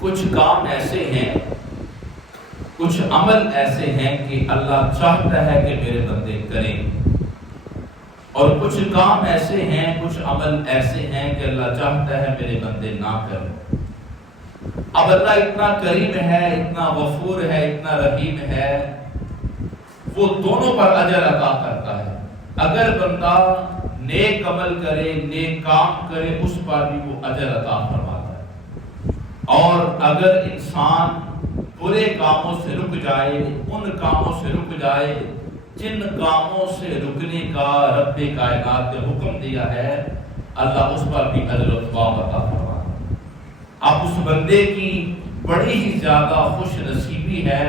کچھ کام ایسے ہیں، کچھ عمل ایسے ہیں کہ اللہ چاہتا ہے کہ میرے بندے کریں، اور کچھ کام ایسے ہیں، کچھ عمل ایسے ہیں کہ اللہ چاہتا ہے میرے بندے نہ کریں۔ اب اللہ اتنا کریم ہے، اتنا غفور ہے، اتنا رحیم ہے، وہ دونوں پر اجر عطا کرتا ہے۔ اگر بندہ نیک عمل کرے، نیک کام کرے، اس پر بھی وہ اجر عطا فرماتا ہے، اور اگر انسان برے کاموں سے رک جائے، ان کاموں سے رک جائے جن کاموں سے رکنے کا رب کائنات نے حکم دیا ہے، اللہ اس پر بھی اجر و ثواب عطا فرماتا ہے۔ اب اس بندے کی بڑی ہی زیادہ خوش نصیبی ہے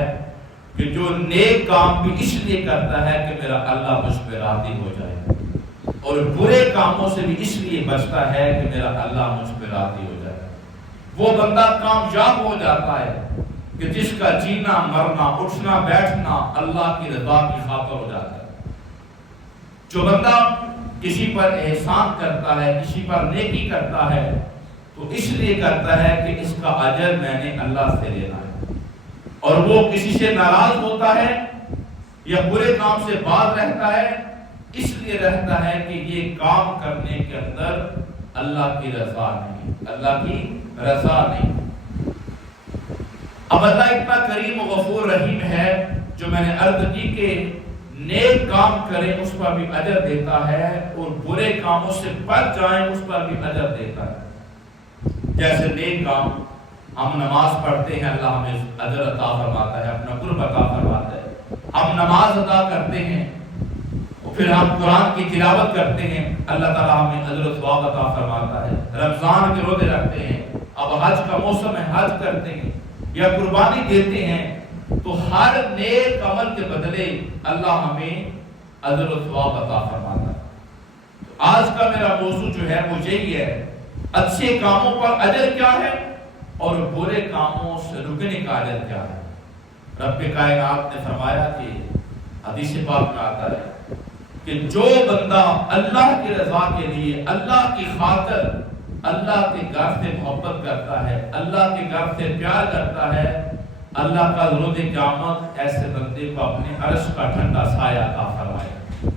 کہ جو نیک کام بھی اس لیے کرتا ہے کہ میرا اللہ مجھ پہ راضی ہو جائے، اور برے کاموں سے بھی اس لیے بچتا ہے کہ میرا اللہ مجھ پہ راضی ہو جائے۔ وہ بندہ کامیاب ہو جاتا ہے کہ جس کا جینا مرنا اٹھنا بیٹھنا اللہ کی رضا کی خاطر ہو جاتا ہے۔ جو بندہ کسی پر احسان کرتا ہے، کسی پر نیکی کرتا ہے، تو اس لیے کرتا ہے کہ اس کا اجر میں نے اللہ سے لینا ہے، اور وہ کسی سے ناراض ہوتا ہے یا برے کام سے باز رہتا ہے، اس لیے رہتا ہے کہ یہ کام کرنے کے اندر اللہ کی رضا نہیں، اللہ کی رضا نہیں۔ اب اللہ اتنا کریم و غفور رحیم ہے، جو میں نے عرض کی کہ نیک کام کریں اس پر بھی اجر دیتا ہے، اور برے کاموں سے بچ جائیں اس پر بھی اجر دیتا ہے۔ جیسے نیک کام، ہم نماز پڑھتے ہیں، اللہ ہمیں اجر عطا فرماتا ہے، اپنا قرب عطا فرماتا ہے۔ ہم نماز ادا کرتے ہیں، اور پھر ہم قرآن کی تلاوت کرتے ہیں، اللہ تعالیٰ ہمیں اجر و ثواب عطا فرماتا ہے۔ رمضان کے روزے رکھتے ہیں، اب حج کا موسم ہے، حج کرتے ہیں یا قربانی دیتے ہیں، تو ہر نیک عمل کے بدلے اللہ ہمیں اجر و ثواب عطا فرماتا ہے۔ آج کا میرا موضوع جو ہے وہ یہی ہے، اچھے کاموں پر اجر کیا ہے اور برے کاموں سے رکنے کا اجر کیا ہے۔ رب کائنات نے فرمایا کہ حدیث پاک میں آتا ہے کہ جو بندہ اللہ کی رضا کے لیے، اللہ کی خاطر اللہ کے گھر سے محبت کرتا ہے، اللہ کے گھر سے پیار کرتا ہے، اللہ کا روز قیامت ایسے بندے کو اپنے عرش کا ٹھنڈا سایہ عطا فرمائے۔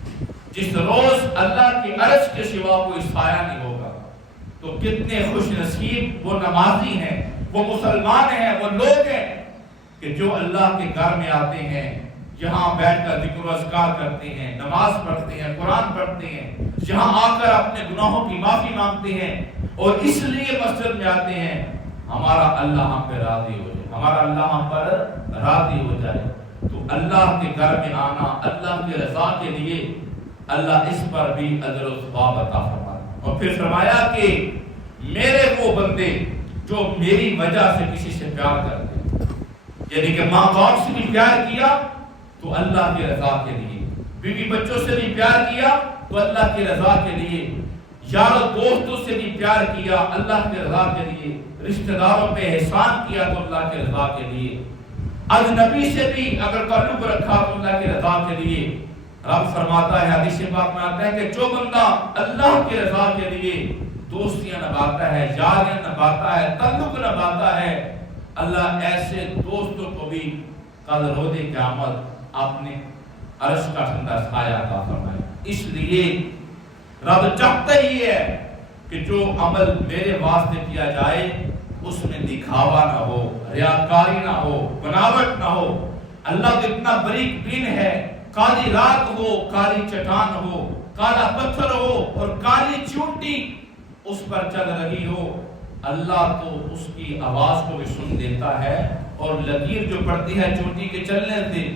جس روز اللہ کی عرش کے سوا کوئی سایہ نہیں ہوگا، تو کتنے خوش نصیب وہ نمازی ہیں، وہ مسلمان ہیں، وہ لوگ ہیں کہ جو اللہ کے گھر میں آتے ہیں، یہاں بیٹھ کر ذکر و اذکار کرتے ہیں، نماز پڑھتے ہیں، قرآن پڑھتے ہیں، یہاں آ کر اپنے گناہوں کی معافی مانگتے ہیں، اور اس لیے مسجد میں آتے ہیں ہمارا اللہ ہم پہ راضی ہو جائے، ہمارا اللہ ہم پر راضی ہو جائے۔ تو اللہ کے گھر میں آنا اللہ کی رضا کے لیے، اللہ اس پر بھی اجر و ثواب عطا فرماتا ہے۔ اور پھر فرمایا کہ میرے وہ بندے جو میری وجہ سے کسی سے پیار کرتے ہیں، یعنی کہ ماں باپ سے بھی پیار کیا تو اللہ کی رضا کے لیے، بیوی بچوں سے بھی پیار کیا تو اللہ کی رضا کے لیے، یار دوستوں سے بھی پیار کیا اللہ کی رضا کے لیے، رشتہ داروں پہ احسان کیا تو اللہ کی رضا کے لیے، اجنبی سے بھی اگر تعلق رکھا تو اللہ کی رضا کے لیے۔ رب فرماتا ہے، حدیث پاک میں آتا ہے کہ جو بندہ اللہ کی رضا کے لیے دوستیاں نبھاتا ہے، یاریاں نبھاتا ہے، تعلق نبھاتا ہے، اللہ ایسے دوستوں کو بھی کل روز قیامت اپنے عرش کا ٹھنڈا سایہ عطا فرمائے۔ اس لیے رب چاہتا ہی ہے کہ جو عمل میرے واسطے کیا جائے اس میں دکھاوا نہ ہو، ریاکاری نہ ہو، بناوٹ نہ ہو۔ اللہ تو اتنا باریک بین ہے، کالی رات ہو، کالی چٹان ہو، کالا پتھر ہو اور کالی چونٹی اس پر چل رہی ہو، اللہ تو اس کی آواز کو بھی سن دیتا ہے، اور لکیر جو پڑتی ہے چونٹی کے چلنے سے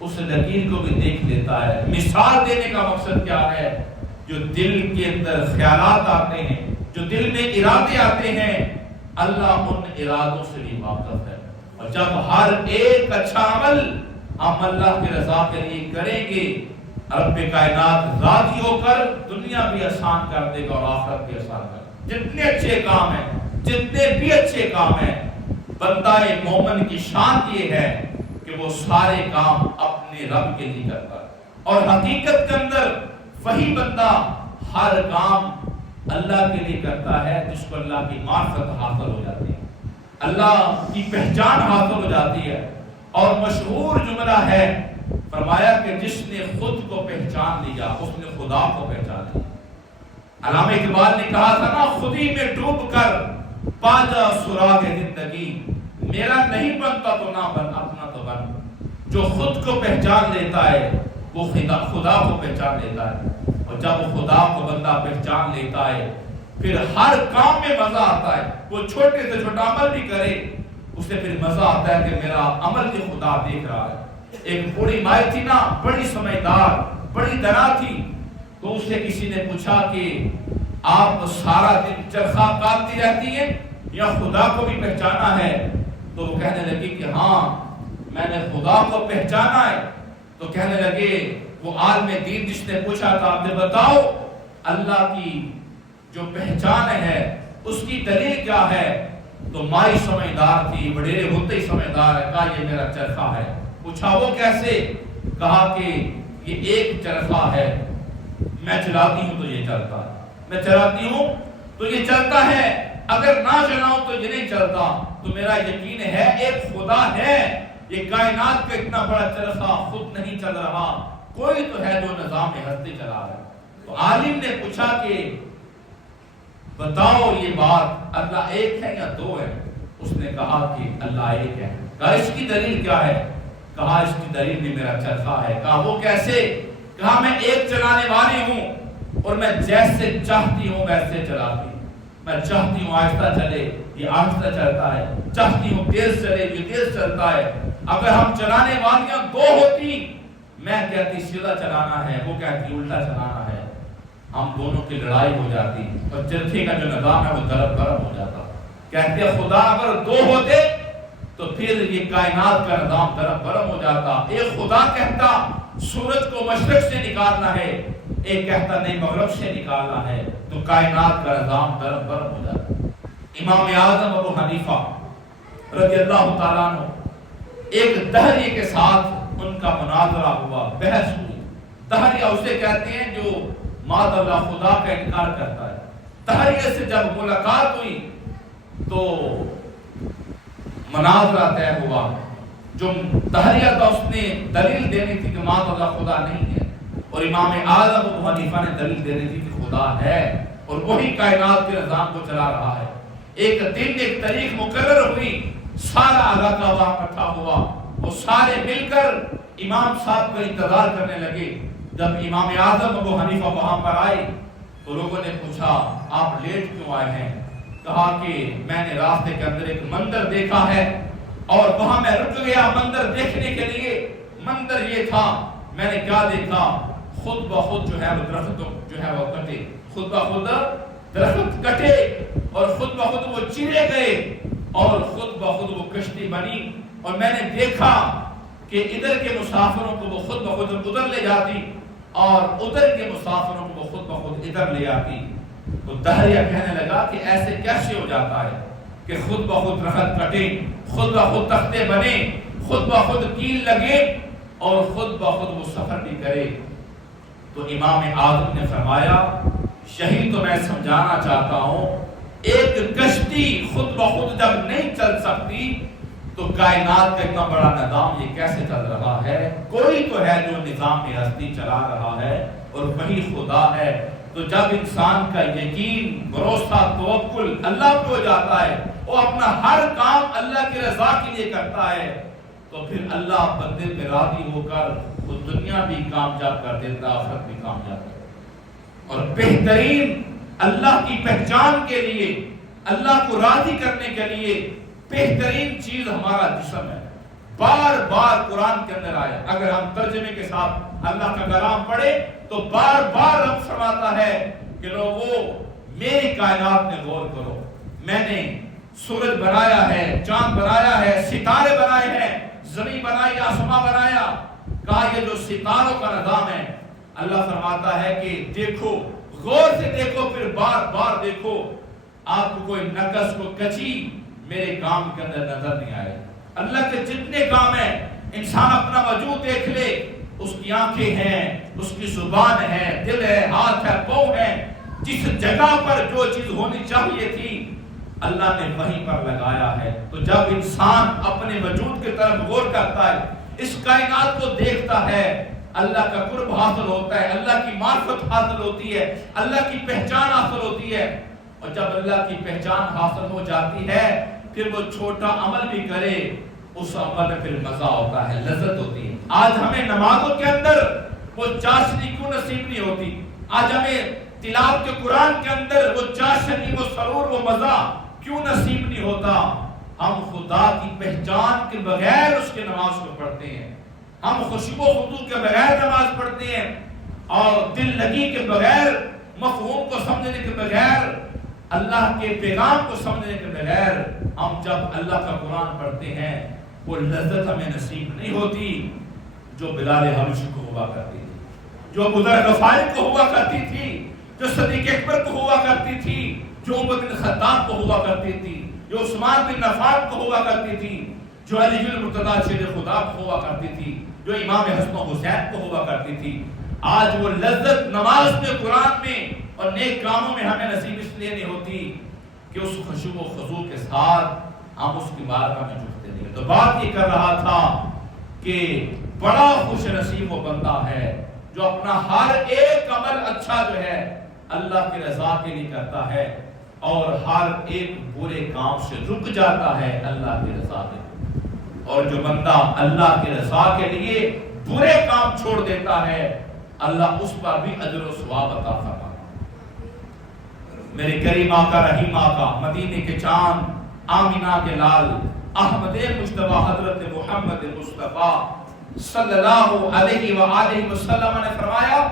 اس لکیر کو بھی دیکھ لیتا ہے۔ مثال دینے کا مقصد کیا ہے؟ جو دل کے اندر خیالات آتے ہیں، جو دل میں ارادے آتے ہیں، اللہ ان ارادوں سے بھی واقف ہے، اور جب ہر ایک اچھا عمل ہم اللہ کی رضا کے لیے کریں گے، رب کائنات راضی ہو کر دنیا بھی آسان کر دے گا اور آخرت بھی آسان کر دے گا۔ جتنے اچھے کام ہیں، جتنے بھی اچھے کام ہیں، بندہ مومن کی شان یہ ہے کہ وہ سارے کام اپنے رب کے لیے کرتا ہے، اور حقیقت کے اندر وہی بندہ ہر کام اللہ کے لیے کرتا ہے جس کو اللہ کی معرفت حاصل ہو جاتی ہے۔ اللہ کی پہچان حاصل ہو جاتی ہے. اور مشہور جملہ ہے، فرمایا کہ جس نے خود کو پہچان لیا اس نے خدا کو پہچان لیا. علامہ اقبال نے کہا تھا نا، خودی میں ڈوب کر پا جا سراغ زندگی، میرا نہیں بنتا تو نہ بن، اپنا تو بن. جو خود کو پہچان لیتا ہے وہ خدا کو پہچان لیتا ہے. اور جب وہ خدا کو بندہ پہچان لیتا ہے پھر ہر کام میں مزہ آتا ہے. وہ چھوٹے سے چھوٹا عمل بھی کرے اسے پھر مزہ آتا ہے کہ میرا عمل یہ خدا دیکھ رہا ہے. ایک بوڑھی مائی تھی نا، بڑی سمجھدار، بڑی دنا تھی. تو اس سے کسی نے پوچھا کہ آپ سارا دن چرخا کاٹتی رہتی ہیں یا خدا کو بھی پہچانا ہے؟ تو وہ کہنے لگی کہ ہاں میں نے خدا کو پہچانا ہے. تو کہنے لگے وہ عالم دین جس نے پوچھا تھا، آپ نے بتاؤ اللہ کی جو پہچان ہے اس کی دلیل کیا ہے؟ تو مائی سمجھدار تھی، وڈیرے ہوتے ہی سمجھدار ہے. کہا یہ میرا چرخا ہے. پوچھا وہ کیسے؟ کہا کہ یہ ایک چرخا ہے، میں چلاتی ہوں تو یہ چلتا ہے، میں چلاتی ہوں تو یہ چلتا ہے، اگر نہ چلاؤں تو یہ نہیں چلتا. تو میرا یقین ہے ایک خدا ہے، یہ کائنات کا اتنا بڑا چرخا خود نہیں چل رہا، کوئی تو ہے جو نظام ہستی چلا رہا ہے. تو عالم نے پوچھا کہ بتاؤ یہ بات اللہ ایک ہے یا دو ہے؟ اس نے کہا کہ اللہ ایک ہے. کہا اس کی دلیل کیا ہے؟ کہا اس کی دلیل بھی میرا چرخا ہے. کہا وہ کیسے؟ کہا میں ایک چلانے والی ہوں اور میں جیسے چاہتی ہوں ویسے چلاتی ہوں. میں چاہتی ہوں آہستہ چلے یہ آہستہ چلتا ہے، چاہتی ہوں تیز چلے یہ تیز چلتا ہے. اگر ہم چلانے والیاں دو ہوتی، میں کہتی سیدھا چلانا ہے، وہ کہتی الٹا چلانا ہے، ہم دونوں کی لڑائی ہو جاتی اور چرخے کا جو نظام ہے وہ درب برم ہو جاتا. کہتے خدا اگر دو ہوتے تو پھر یہ کائنات کا نظام درب برم ہو جاتا. ایک خدا کہتا سورج کو مشرق سے نکالنا ہے، ایک کہتا نہیں مغرب سے نکالنا ہے، تو کائنات کا نظام درب برم ہو جاتا. امام اعظم ابو حنیفہ رضی اللہ تعالیٰ عنہ ایک دہریے کے ساتھ ان کا مناظرہ ہوا، بحث ہوئی. دہریہ اسے کہتے ہیں جو معاذ اللہ خدا کا انکار کرتا ہے. دہریے سے جب ملاقات ہوئی تو مناظرہ طے ہوا. جو دہریہ تھا اس نے دلیل دینی تھی کہ معاذ اللہ خدا نہیں ہے، اور امام اعظم ابو حنیفہ نے دلیل دینی تھی کہ خدا ہے اور وہی کائنات کے نظام کو چلا رہا ہے. ایک دن ایک تاریخ مقرر ہوئی، سارا علاقہ وہاں اکٹھا ہوا اور سارے مل کر امام صاحب کا انتظار کرنے لگے. جب امام اعظم ابو حنیفہ وہاں پر آئے تو لوگوں نے پوچھا آپ لیٹ کیوں آئے ہیں؟ کہا کہ میں نے راستے کے اندر ایک مندر دیکھا ہے اور وہاں میں رک گیا مندر دیکھنے کے لیے. مندر یہ تھا، میں نے کیا دیکھا، خود بخود جو ہے وہ درخت جو ہے وہ کٹے، خود بخود درخت کٹے اور خود بخود وہ چیرے گئے اور خود بخود وہ کشتی بنی. اور میں نے دیکھا کہ ادھر کے مسافروں کو وہ خود بخود ادھر لے جاتی اور ادھر کے مسافروں کو وہ خود بخود ادھر لے آتی. تو دہریہ کہنے لگا کہ ایسے کیسے ہو جاتا ہے کہ خود بخود درخت کٹے، خود بخود تختے بنے، خود بخود کیل لگے اور خود بخود وہ سفر بھی کرے. تو امام اعظم نے فرمایا یہی تو میں سمجھانا چاہتا ہوں، ایک کشتی خود بخود جب نہیں چل سکتی تو کائنات کا اتنا بڑا نظام یہ کیسے چل رہا ہے؟ کوئی تو ہے جو نظام ہستی چلا رہا ہے اور وہی خدا ہے. تو جب انسان کا یقین، بھروسہ، توکل اللہ پہ ہو جاتا ہے، وہ اپنا ہر کام اللہ کی رضا کے لیے کرتا ہے، تو پھر اللہ بندے پہ راضی ہو کر وہ دنیا بھی کامیاب کر دیتا، آخرت بھی کامیاب کر دیتا. اور بہترین اللہ کی پہچان کے لیے، اللہ کو راضی کرنے کے لیے بہترین چیز ہمارا جسم ہے. بار بار قرآن کے اندر آیا، اگر ہم ترجمے کے ساتھ اللہ کا کلام پڑھے تو بار بار رب فرماتا ہے کہ لوگوں میری کائنات میں غور کرو. میں نے سورج بنایا ہے، چاند بنایا ہے، ستارے بنائے ہیں، زمین بنائی، آسمان بنایا. کہا یہ جو ستاروں کا نظام ہے، اللہ فرماتا ہے کہ دیکھو، غور سے دیکھو، پھر بار بار دیکھو، آپ کو کوئی نقص، کوئی کچی میرے کام کے اندر نظر نہیں آئے. اللہ کے جتنے کام ہیں، انسان اپنا وجود دیکھ لے، اس کی آنکھیں ہیں، اس کی زبان ہے، دل ہے، ہاتھ ہے، پاؤں ہے، جس جگہ پر جو چیز ہونی چاہیے تھی اللہ نے وہیں پر لگایا ہے۔ تو جب انسان اپنے وجود کی طرف غور کرتا ہے، اس کائنات کو دیکھتا ہے، اللہ کا قرب حاصل ہوتا ہے، اللہ کی معرفت حاصل ہوتی ہے، اللہ کی پہچان حاصل ہوتی ہے۔ اور جب اللہ کی پہچان حاصل ہو جاتی ہے، پھر وہ چھوٹا عمل بھی کرے، اس عمل میں پھر مزہ ہوتا ہے، لذت ہوتی ہے۔ آج ہمیں نمازوں کے اندر وہ چاشنی کیوں نصیب نہیں ہوتی؟ آج ہمیں تلاوت کے قرآن کے اندر وہ چاشنی، وہ سرور، وہ مزہ کیوں نصیب نہیں ہوتا؟ ہم خدا کی پہچان کے بغیر اس کے نماز کو پڑھتے ہیں، ہم خشوع و خضوع کے بغیر نماز پڑھتے ہیں، اور دل لگی کے بغیر، مفہوم کو سمجھنے کے بغیر، اللہ کے پیغام کو سمجھنے کے بغیر ہم جب اللہ کا قرآن پڑھتے ہیں، وہ لذت ہمیں نصیب نہیں ہوتی جو بلال حبشی کو ہوا کرتی تھی، جو ابو ذر غفاری کو ہوا کرتی تھی، جو صدیق اکبر کو ہوا کرتی تھی، جو عمر بن خطاب کو ہوا کرتی تھی، جو عثمان بن عفان کو ہوا کرتی تھی، جو علی المرتضیٰ شیر خدا کو ہوا کرتی تھی، جو امام حسن و حسین کو ہوا کرتی تھی۔ آج وہ لذت نماز میں، قرآن میں اور نیک کاموں میں ہمیں نصیب اس لیے نہیں ہوتی کہ اس خشوع و خضوع کے ساتھ ہم اس کی بارگاہ میں جھکتے نہیں۔ تو بات یہ کر رہا تھا کہ بڑا خوش نصیب وہ بندہ ہے جو اپنا ہر ایک عمل اچھا جو ہے اللہ کی رضا کے لیے کرتا ہے، اور ہر ایک برے کام سے رک جاتا ہے اللہ کی رضا کے لیے۔ اور جو بندہ اللہ کی رضا کے لیے برے کام چھوڑ دیتا ہے، اللہ اس پر بھی اجر و ثواب عطا فرماتا ہے۔ میرے کریم آقا، رحیم آقا، مدینے کے چاند، آمینہ کے لال، احمد مجتبی حضرت محمد مصطفیٰ صلی اللہ علیہ وآلہ وسلم نے فرمایا،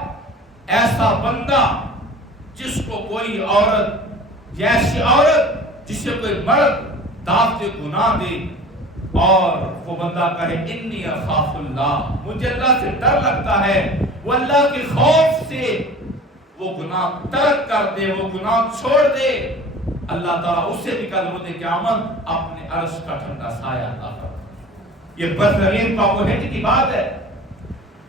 ایسا بندہ جس کو کوئی عورت، ایسی عورت جسے کوئی مرد دعوت گناہ دے اور وہ بندہ کہے انی اخاف اللہ، مجھے اللہ سے ڈر لگتا ہے، وہ اللہ کے خوف سے وہ گناہ ترک کر دے، وہ گناہ چھوڑ دے، اللہ تعالیٰ اس سے بھی کل روز قیامت اپنے عرش کا ٹھنڈا سایہ عطا کرتا ہے۔ یہ برصغیر پاک و ہند کی بات ہے۔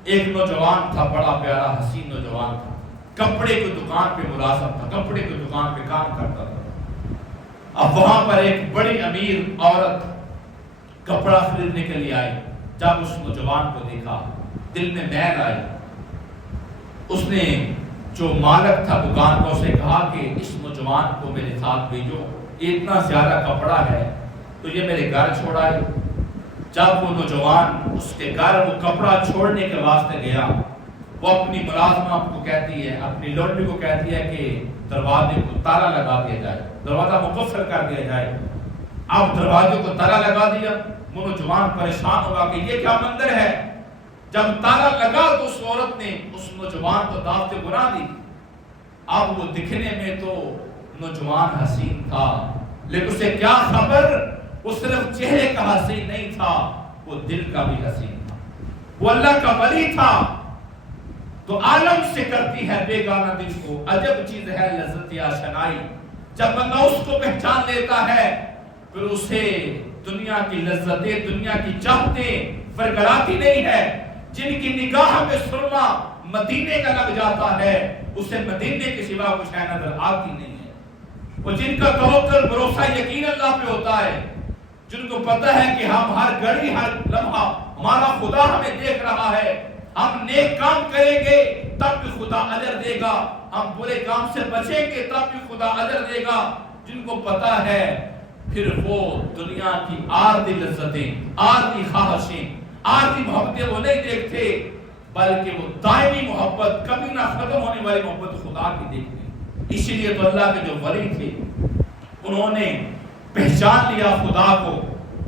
ایک نوجوان تھا، بڑا پیارا حسین نوجوان تھا، کپڑے کی دکان پہ ملازم تھا، کپڑے کی دکان پہ کام کرتا تھا۔ اب وہاں پر ایک بڑی امیر عورت کپڑا خریدنے کے لیے آئی۔ جب اس نوجوان کو دیکھا، دل میں میل آئی۔ اس نے جو مالک تھا دکان کا، اسے کہا کہ اس نوجوان کو میرے ساتھ بھیجو، اتنا زیادہ کپڑا ہے تو یہ میرے گھر چھوڑ آئے۔ جب وہ نوجوان اس کے گھر وہ کپڑا چھوڑنے کے واسطے گیا، وہ اپنی ملازمہ کو کہتی ہے، اپنی لوڈی کو کہتی ہے کہ دروازے کو تالا لگا دیا جائے، دروازہ مقفل کر دیا جائے۔ اب دروازے کو تالا لگا دیا، وہ نوجوان پریشان ہوگا کہ یہ کیا منظر ہے۔ جب تالا لگا تو اس عورت نے اس نوجوان کو دعوت گناہ دی۔ اب وہ دکھنے میں تو نوجوان حسین تھا، لیکن اسے کیا خبر، وہ صرف چہرے کا حسین نہیں تھا، وہ دل کا بھی حسین تھا، وہ اللہ کا ولی تھا۔ تو عالم سے کرتی ہے بیگانہ دل کو، عجب چیز ہے لذت یا شنائی۔ جب بندہ اس کو پہچان لیتا ہے، پھر اسے دنیا کی لذتیں، دنیا کی چاہتیں فرگلاتی نہیں ہے۔ جن کی نگاہ میں سرما مدینے کا لگ جاتا ہے، اسے مدینے کے سوا کچھ ہے نظر آتی نہیں ہے۔ وہ جن کا توکل، بھروسہ، یقین اللہ پہ ہوتا ہے، جن کو پتہ ہے کہ ہم ہر گھڑی، ہر لمحہ ہمارا خدا ہمیں دیکھ رہا ہے، ہم نیک کام کریں گے تب بھی خدا اجر دے گا، ہم برے کام سے بچیں گے تب بھی خدا اجر دے گا۔ جن کو پتہ ہے، پھر وہ دنیا کی عارضی لذتیں، عارضی خواہشیں، عارضی محبتیں وہ نہیں دیکھتے، بلکہ وہ دائمی محبت، کبھی نہ ختم ہونے والی محبت خدا کی دیکھتے۔ اسی لیے تو اللہ کے جو ولی تھے، انہوں نے پہچان لیا خدا کو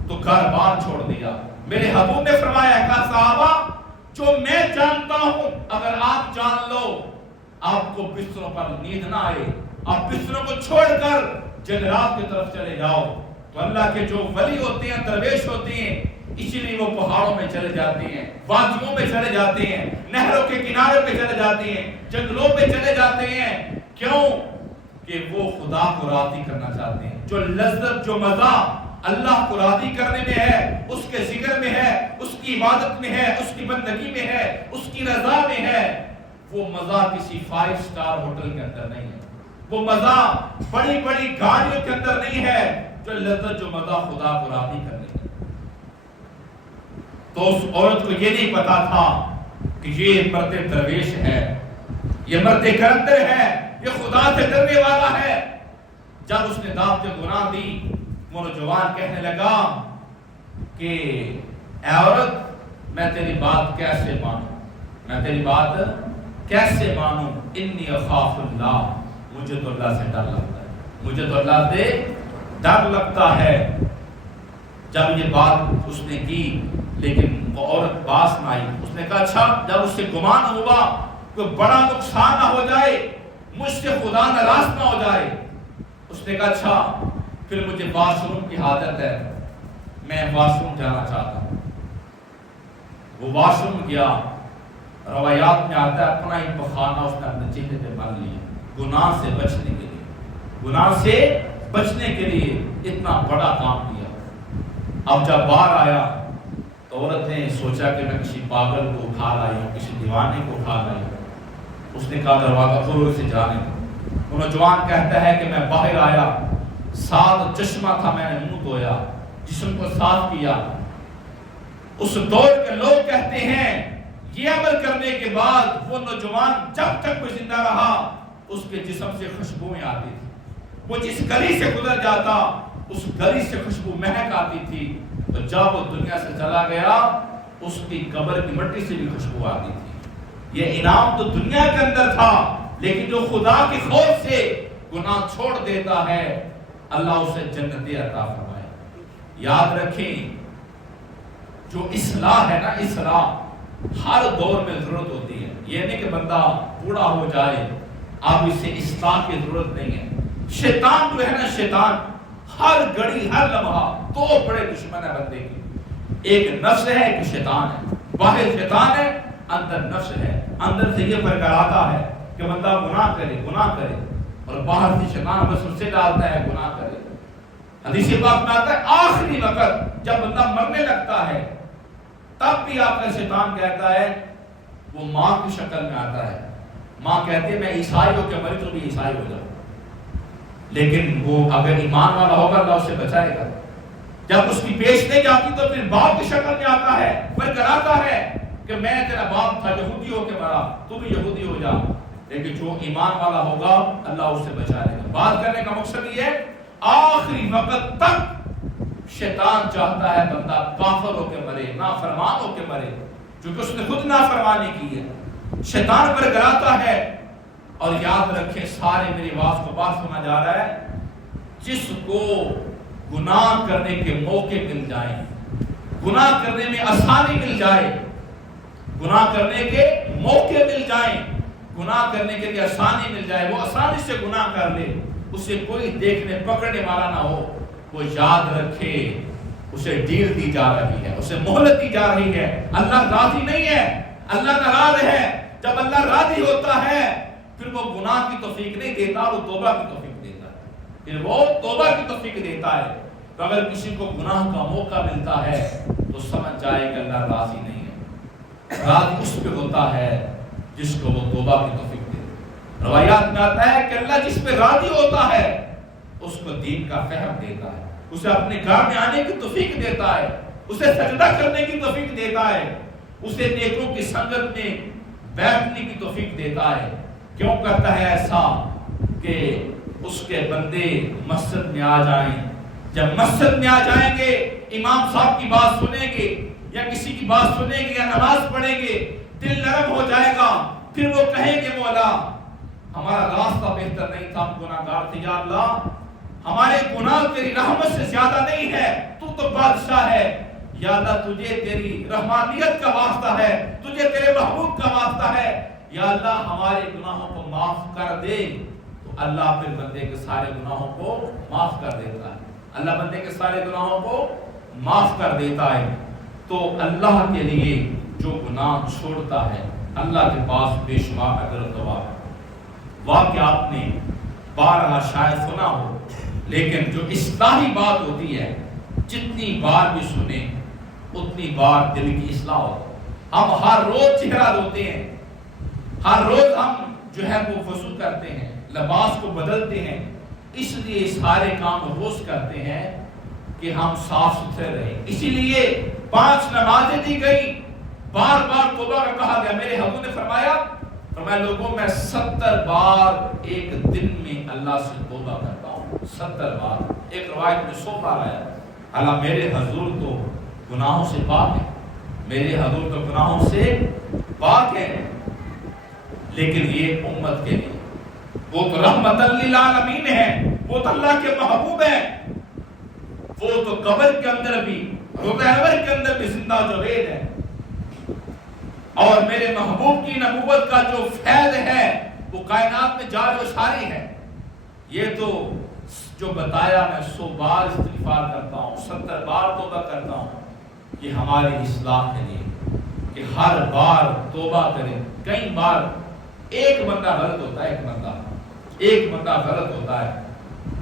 تو گھر بار چھوڑ دیا۔ میرے حضور نے فرمایا کہ صحابہ، جو میں جانتا ہوں اگر آپ جان لو، آپ کو بستروں پر نیند نہ آئے، آپ بستروں کو چھوڑ کر جنگلات کی طرف چلے جاؤ۔ تو اللہ کے جو ولی ہوتے ہیں، درویش ہوتے ہیں، اسی لیے وہ پہاڑوں میں چلے جاتے ہیں، وادیوں میں چلے جاتے ہیں، نہروں کے کنارے پہ چلے جاتے ہیں، جنگلوں پہ چلے جاتے ہیں۔ کیوں؟ کہ وہ خدا کو راضی کرنا چاہتے ہیں۔ جو لذت، جو مزہ اللہ کو راضی کرنے میں ہے، اس کے ذکر میں ہے، اس کی عبادت میں ہے، اس کی بندگی میں ہے، اس کی رضا میں ہے، وہ مزہ کسی 5 سٹار ہوٹل کے اندر نہیں ہے، وہ مزہ بڑی بڑی گاڑیوں کے اندر نہیں ہے، جو لذت جو مزہ خدا کو راضی کرنے کا۔ تو اس عورت کو یہ نہیں پتا تھا کہ یہ مرد درویش ہے، یہ مرد کلندر ہے، یہ خدا سے ڈرنے والا ہے۔ جب اس نے دعوت گناہ دی، وہ نوجوان کہنے لگا کہ اے عورت، میں تیری بات کیسے مانوں، میں تیری بات کیسے مانوں، انی اخاف اللہ، مجھے تو اللہ سے ڈر لگتا ہے، مجھے تو اللہ سے ڈر لگتا ہے۔ جب یہ بات اس نے کی، لیکن وہ عورت باز نہ آئی۔ اس نے کہا اچھا، جب اس سے گمان ہوا کوئی بڑا نقصان نہ ہو جائے، مجھ سے خدا ناراض نہ ہو جائے، اس نے کہا اچھا پھر مجھے واش روم کی حاجت ہے، میں واش روم جانا چاہتا ہوں۔ وہ واش روم گیا۔ روایات میں آتا ہے اپنا ہی پخانہ اس نے اپنے چہرے پہ مار لیا، گناہ سے بچنے کے لیے، گناہ سے بچنے کے لیے اتنا بڑا کام کیا۔ اب جب باہر آیا تو عورت نے سوچا کہ میں کسی پاگل کو اٹھا لائی ہوں، کسی دیوانے کو اٹھا لائی ہوں۔ اس نے کہا دروازہ کھولو، اسے جانے دو۔ وہ نوجوان کہتا ہے کہ میں باہر آیا، 7 چشمہ تھا، میں نے منہ دھویا، جسم کو صاف کیا۔ اس دور کے لوگ کہتے ہیں یہ عمل کرنے کے بعد وہ نوجوان جب تک وہ زندہ رہا اس کے جسم سے خوشبوئیں آتی تھی، وہ جس گلی سے گزر جاتا اس گلی سے خوشبو مہک آتی تھی، تو جب وہ دنیا سے چلا گیا اس کی قبر کی مٹی سے بھی خوشبو آتی تھی۔ یہ انعام تو دنیا کے اندر تھا، لیکن جو خدا کی خوف سے گناہ چھوڑ دیتا ہے اللہ اسے جنت عطا فرمائے۔ یاد رکھیں جو اصلاح ہے نا، اصلاح ہر دور میں ضرورت ہوتی ہے۔ یہ نہیں کہ بندہ بوڑھا ہو جائے اب اسے اصلاح کی ضرورت نہیں ہے۔ شیطان جو ہے نا، شیطان ہر گھڑی ہر لمحہ 2 بڑے دشمن ہے بندے کی، ایک نفس ہے، ایک شیطان ہے۔ باہر شیطان ہے، اندر نفس ہے۔ اندر سے یہ فرق آتا ہے کہ بندہ گناہ کرے، اور باہر سے شیطان بس اسے ڈالتا ہے گناہ کرے۔ حدیث پاک میں آتا ہے آخری وقت جب بندہ مرنے لگتا ہے تب بھی آپ کا شیطان کہتا ہے، وہ ماں کی شکل میں آتا ہے، ماں کہتی ہے میں عیسائی ہو کے مری تو بھی عیسائی ہو جاؤ، لیکن وہ اگر ایمان والا ہوگا اللہ اسے بچائے گا۔ جب اس کی پیش نہیں جاتی تو پھر باپ کی شکل میں آتا ہے، پھر کراتا ہے کہ میں تیرا باپ تھا، یہودی ہو کے مرا، تو بھی یہودی ہو جا، لیکن جو ایمان والا ہوگا اللہ اسے بچائے گا۔ بات کرنے کا مقصد یہ ہے آخری وقت تک شیطان چاہتا ہے بندہ کافر ہو کے مرے، نافرمان ہو کے مرے، کیونکہ اس نے خود نافرمانی کی ہے۔ شیطان پر گراتا ہے۔ اور یاد رکھیں سارے میری آواز کو بات سنا جا رہا ہے، جس کو گناہ کرنے کے موقع مل جائیں، گناہ کرنے میں آسانی مل جائے، گناہ کرنے کے موقع مل جائیں، گناہ کرنے کے لیے آسانی مل جائے، وہ آسانی سے گناہ کر لے، اسے کوئی دیکھنے پکڑنے والا نہ ہو، وہ یاد رکھے اسے ڈیل دی جا رہی ہے، اسے مہلت دی جا رہی ہے۔ اللہ راضی نہیں ہے، اللہ ناراض ہے۔ جب اللہ راضی ہوتا ہے پھر وہ گناہ کی توفیق نہیں دیتا، وہ توبہ کی توفیق دیتا ہے، پھر وہ توبہ کی توفیق دیتا ہے۔ تو اگر کسی کو گناہ کا موقع ملتا ہے تو سمجھ جائے کہ اللہ راضی نہیں ہے، راضی اس پہ ہوتا ہے جس کو وہ توبہ کی توفیق دے۔ روایات میں آتا ہے کہ اللہ جس پہ راضی ہوتا ہے اس کو دین کا فہم دیتا ہے، اسے اپنے گھر میں آنے کی توفیق دیتا ہے، اسے سجدہ کرنے کی توفیق دیتا ہے، اسے نیکوں کی سنگت میں بیٹھنے کی توفیق دیتا ہے۔ کیوں کرتا ہے ایسا؟ کہ اس کے بندے مسجد میں آ جائیں، جب مسجد میں آ جائیں گے امام صاحب کی بات سنیں گے یا کسی کی بات سنیں گے یا نماز پڑھیں گے، دل نرم ہو جائے گا، پھر وہ کہیں گے مولا ہمارا راستہ بہتر نہیں تھا، ہم گناہ گار تھے، یا اللہ ہمارے گناہ تیری رحمت سے زیادہ نہیں ہے، تو بادشاہ ہے، یا اللہ تجھے تیری رحمانیت کا واسطہ ہے، تجھے تیرے محبوب کا واسطہ ہے، یا اللہ ہمارے گناہوں کو معاف کر دے۔ تو اللہ پھر بندے کے سارے گناہوں کو معاف کر دیتا ہے، اللہ بندے کے سارے گناہوں کو معاف کر دیتا ہے۔ تو اللہ کے لیے جو گناہ چھوڑتا ہے اللہ کے پاس بے شمار اجر و ثواب۔ واقعہ آپ نے بارہا شاید سنا ہو، لیکن جو اصلاحی بات ہوتی ہے جتنی بار بھی سنیں اتنی بار دل کی اصلاح ہوتی ہے۔ ہم ہر روز چہرہ دھوتے ہیں، ہر روز ہم جو ہے وہ وضو کرتے ہیں، لباس کو بدلتے ہیں، اس لیے سارے کام روز کرتے ہیں کہ ہم صاف ستھرے رہیں۔ اسی لیے 5 نمازیں دی گئی، بار بار توبہ کا کہا گیا۔ میرے حضور نے فرمایا لوگوں میں 70 بار ایک دن میں اللہ سے توبہ کرتا ہوں، 70 بار۔ ایک روایت میں 100 بار آیا۔ اللہ میرے حضور تو گناہوں سے پاک ہے، میرے حضور تو گناہوں سے پاک ہے، لیکن یہ امت کے لیے وہ تو رحمت للعالمین ہے، وہ تو اللہ کے محبوب ہے، وہ تو قبر کے اندر بھی، روزہ کے اندر بھی زندہ جاوید ہے، اور میرے محبوب کی نبوت کا جو فیض ہے وہ کائنات میں جاری و ساری ہے۔ یہ تو جو بتایا میں 100 بار استغفار کرتا ہوں، 70 بار توبہ کرتا ہوں، یہ ہماری اصلاح کے لیے کہ ہر بار توبہ کریں۔ کئی بار ایک بندہ غلط ہوتا ہے، ایک بندہ غلط ہوتا ہے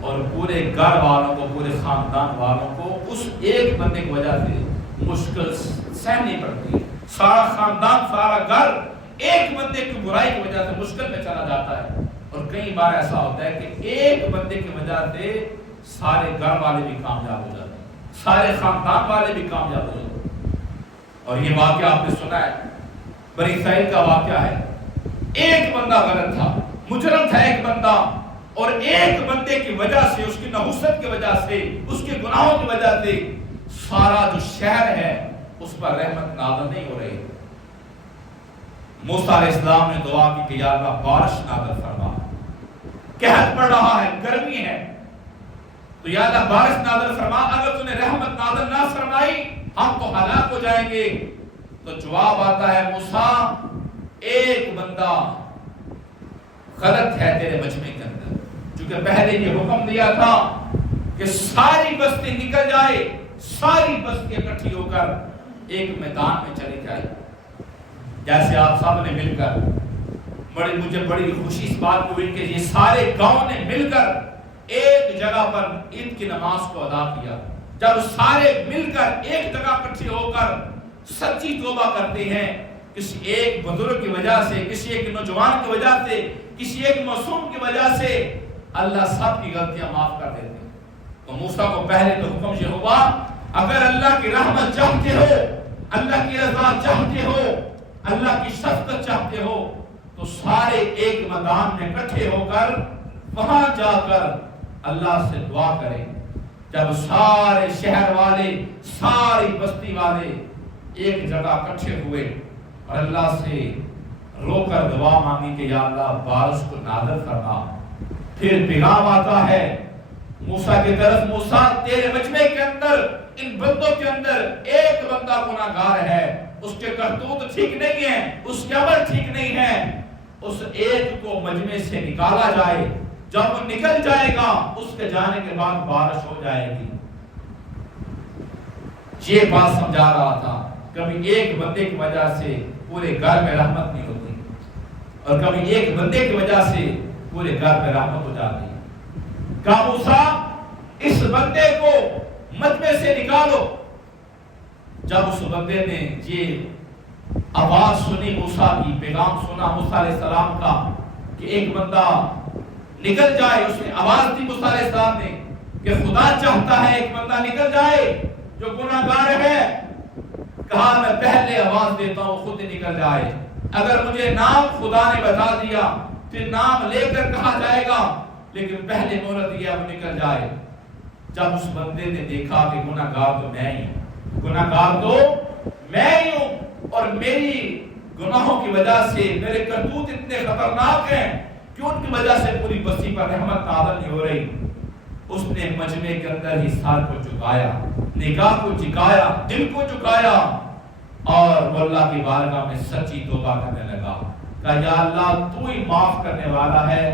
اور پورے گھر والوں کو، پورے خاندان والوں کو اس ایک بندے کی وجہ سے مشکل سہنی پڑتی ہے۔ سارا خاندان، سارا گھر ایک بندے کی برائی کی وجہ سے مشکل میں چلا جاتا ہے، اور کئی بار ایسا ہوتا ہے کہ ایک بندے کی وجہ سے سارے گھر والے بھی کامیاب ہو جاتے ہیں، سارے خاندان والے بھی کامیاب ہو جاتے ہیں۔ اور یہ واقعہ آپ نے سنا ہے، بنی اسرائیل کا واقعہ ہے۔ ایک بندہ غلط تھا، مجرم تھا ایک بندہ، اور ایک بندے کی وجہ سے، اس کی نحوست کی وجہ سے، اس کے گناہوں کی وجہ سے سارا جو شہر ہے اس پر رحمت نازل نہیں ہو رہی۔ موسیٰ علیہ السلام نے دعا کی کہ یا اللہ بارش نازل فرما، قحط پڑ رہا ہے، گرمی ہے، تو یا اللہ بارش نازل فرما، اگر تو نے رحمت نازل نہ فرمائی ہم تو ہلاک ہو جائیں گے۔ تو جواب آتا ہے موسیٰ ایک بندہ غلط ہے تیرے مجمع کے اندر، چونکہ پہلے یہ حکم دیا تھا کہ ساری بستی نکل جائے، ساری بستی اکٹھی ہو کر ایک میدان میں چلی جائے۔ جیسے آپ سب نے مل کر، مجھے بڑی خوشی اس بات کو ہوئی کہ یہ سارے گاؤں نے مل کر ایک جگہ پر عید کی نماز کو ادا کیا۔ جب سارے مل کر ایک جگہ اکٹھے ہو کر سچی توبہ کرتے ہیں، کسی ایک بزرگ کی وجہ سے، کسی ایک نوجوان کی وجہ سے، کسی ایک معصوم کی وجہ سے اللہ سب کی غلطیاں معاف کر دیتے ہیں۔ تو موسیٰ کو پہلے تو حکم یہ ہوا اگر اللہ کی رحمت چاہتے ہو، اللہ کی رضا چاہتے ہو، اللہ کی شفقت چاہتے ہو، تو سارے ایک میدان میں اکٹھے ہو کر وہاں جا کر اللہ سے دعا کریں۔ جب سارے شہر والے، ساری بستی والے ایک جگہ اکٹھے ہوئے اور اللہ سے رو کر دعا مانگی کہ یا اللہ بارش کو نازل فرما، پھر پیغام آتا ہے موسیٰ کی طرف، موسیٰ تیرے مجمع کے اندر، ان بندوں کے اندر ایک بندہ گناہگار ہے، اس کے کرتوت ٹھیک نہیں ہے، اس کے عمل ٹھیک نہیں ہے، اس ایک کو مجمع سے نکالا جائے، جب وہ نکل جائے گا اس کے جانے کے بعد بارش ہو جائے گی۔ یہ بات سمجھا رہا تھا، کبھی ایک بندے کی وجہ سے پورے گھر میں رحمت نہیں ہوتی، اور کبھی ایک بندے کی وجہ سے پورے گھر میں رحمت ہو جاتی۔ کہا موسیٰ اس بندے کو مجمع سے نکالو۔ جب اس بندے نے یہ آواز سنی، موسیٰ کی پیغام سنا موسیٰ علیہ السلام کا کہ ایک بندہ نکل جائے، اس نے آواز دی موسیٰ علیہ السلام نے کہ خدا چاہتا ہے ایک بندہ نکل جائے جو گناہگار ہے۔ کہا میں پہلے آواز دیتا ہوں خود ہی نکل جائے، اگر مجھے نام خدا نے بتا دیا پھر نام لے کر کہا جائے گا، لیکن پہلے مہلت دیا وہ نکل جائے۔ جب اس بندے نے دیکھا کہ گناہگار تو میں ہی ہوں، گناہگار تو میں ہی ہوں، اور میری گناہوں کی وجہ سے میرے کرتوت اتنے خطرناک ہیں کہ ان کی وجہ سے پوری بستی پر رحمت نازل نہیں ہو رہی، اس نے مجمع کے اندر ہی سر کو جھکایا، نگاہ کو جھکایا، دل کو جھکایا، اور وہ اللہ کی بارگاہ میں سچی توبہ کرنے لگا۔ کہا یا اللہ تو ہی معاف کرنے والا ہے،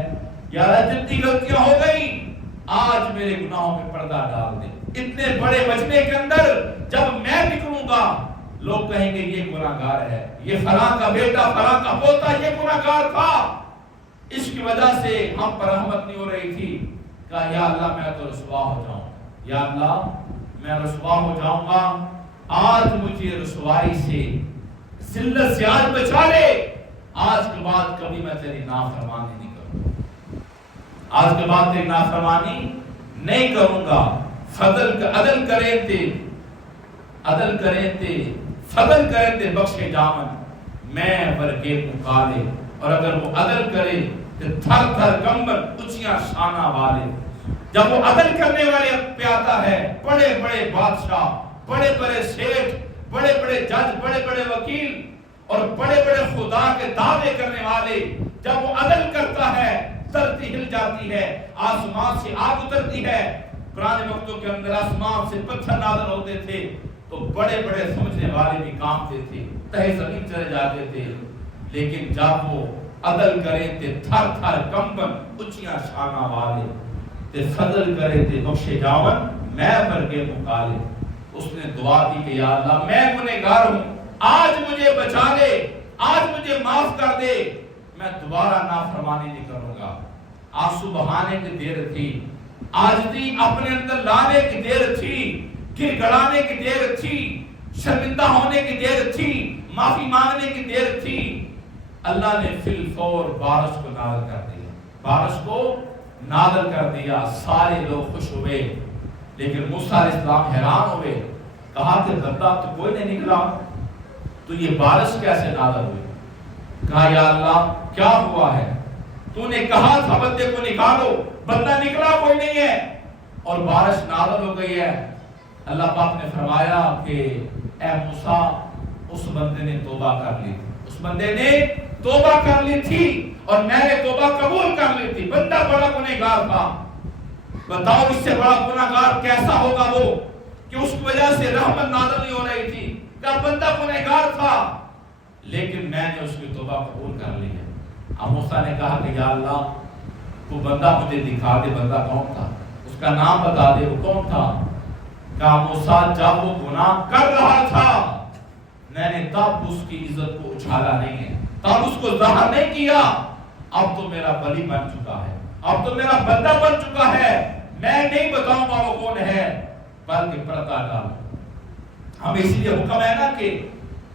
یا اللہ جتنی غلطیاں ہو گئی آج میرے گناہوں پہ پردہ ڈال دے۔ اتنے بڑے مجمع کے اندر جب میں نکلوں گا لوگ کہیں گے یہ گناہگار ہے، یہ فلاں کا بیٹا، فلاں کا پوتا یہ گناہگار تھا، اس کی وجہ سے ہم پر رحمت نہیں ہو رہی تھی۔ کہا یا اللہ میں تو رسوا ہو جاؤں، یا اللہ میں رسوا ہو جاؤں گا، آج مجھے رسوائی سے، ذلت سے آج بچا لے، آج کے بعد کبھی میں تیری نافرمانی نہیں کروں۔ آج کے بعد تیری نافرمانی نہیں کروں گا. عدل کریں تے فضل کریں تے بخشے جامن میں ورگے مقالے. اور اگر وہ عدل کرے تو تھر تھر کمبل اچھیاں شانہ والے. جب وہ عدل کرنے والے پہ آتا ہے، بڑے بڑے بادشاہ، بڑے بڑے سیٹھ، بڑے بڑے جج، بڑے بڑے وکیل اور بڑے بڑے خدا کے دعوے کرنے والے، جب وہ عدل کرتا ہے دھرتی ہل جاتی ہے، آسمان سے آگ اترتی ہے. پرانے وقتوں کے اندر آسمان سے پتھر نازل ہوتے تھے تو بڑے بڑے سمجھنے والے بھی کانپتے تھے، تہہ زمین چلے جاتے تھے. لیکن جب وہ عدل کرے تے تھر تھر کمبن اچھیاں شانہ والے، تے فضل کرے تے بخشے جاون میں ورگے مقالے. اس نے دعا کی کہ یا اللہ میں گنہگار ہوں، آج مجھے بچا لے، آج مجھے معاف کر دے، میں دوبارہ نافرمانی نہیں کروں گا. آنسو بہانے کی دیر تھی، عاجزی اپنے اندر لانے کی دیر تھی، گر گڑانے کی دیر تھی، شرمندہ ہونے کی دیر تھی، معافی مانگنے کی دیر تھی. اللہ نے فی الفور بارش کو نازل کر دیا، بارش کو نازل کر دیا. سارے لوگ خوش ہوئے، لیکن موسیٰ علیہ السلام حیران ہوئے. کہا کہ بندہ تو کوئی نہیں نکلا، تو یہ بارش کیسے نازل ہوئی؟ کہا یا اللہ کیا ہوا ہے؟ تو نے کہا تھا بندے کو نکالو، بندہ نکلا کوئی نہیں ہے اور بارش نازل ہو گئی ہے. اللہ پاک نے فرمایا کہ اے موسیٰ اس بندے نے توبہ کر لی تھی، اس بندے نے توبہ کر لی تھی اور میں نے توبہ قبول کر لی تھی. بندہ بڑا گنہگار تھا، بتاؤ اس سے بڑا گنہگار کیسا ہوگا وہ کہ اس کی وجہ سے رحمت نازل نہیں ہو رہی تھی. کہ بندہ گنہگار تھا لیکن میں نے اس کی توبہ قبول کر لی ہے. موسیٰ نے کہا کہ یا اللہ تو بندہ مجھے دکھا دے، بندہ کون تھا، اس کا نام بتا دے، وہ کون تھا. کہا موسیٰ جب وہ گناہ کر رہا تھا میں نے تب اس کی عزت کو اچھالا نہیں ہے، تب اس کو ظاہر نہیں کیا. اب تو میرا ولی بن چکا ہے، اب تو میرا بندہ بن چکا ہے، میں نہیں بتاؤں گا وہ کون ہے بلکہ پردہ ڈال. ہم اس لیے حکم ہے نا کہ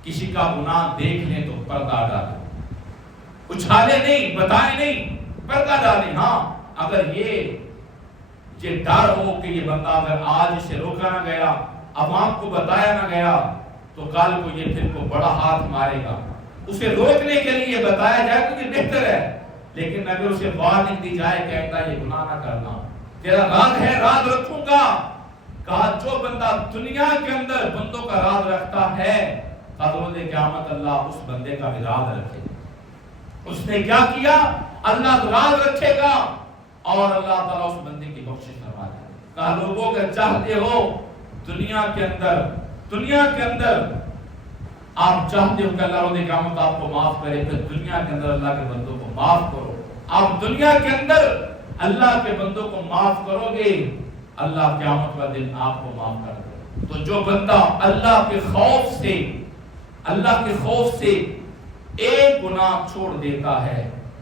کسی کا گناہ دیکھ لیں تو پردہ ڈالیں، اچھالے نہیں، بتائیں نہیں، پردہ ڈالیں. ہاں اگر یہ ڈر ہو کہ یہ بندہ اگر آج اسے روکا نہ گیا، عوام کو بتایا نہ گیا تو کل کو یہ پھر کو بڑا ہاتھ مارے گا. اسے روکنے کے لیے بتایا جائے تو یہ بہتر ہے، لیکن اگر اسے وارننگ دی جائے کہتا ہے یہ گناہ نہ کرنا، تیرا راز ہے راز رکھوں گا. کہا جو بندہ دنیا کے اندر بندوں کا راز رکھتا ہے روز قیامت اللہ اس بندے کا بھی راز رکھے. اس نے کیا کیا؟ اللہ راز رکھے گا اور اللہ تعالیٰ اس بندے کی بخشش کروا دے گا. کہا لوگوں کا چاہتے ہو دنیا کے اندر آپ چاہتے ہو کہ اللہ روز قیامت آپ کو معاف کرے، پھر دنیا کے اندر اللہ کے بندوں کو معاف کرو. آپ دنیا کے اندر اللہ کے بندوں کو معاف کرو گے، اللہ قیامت کا دن آپ کو معاف کر دے. تو جو بندہ اللہ کے خوف سے ایک گناہ چھوڑ دیتا ہے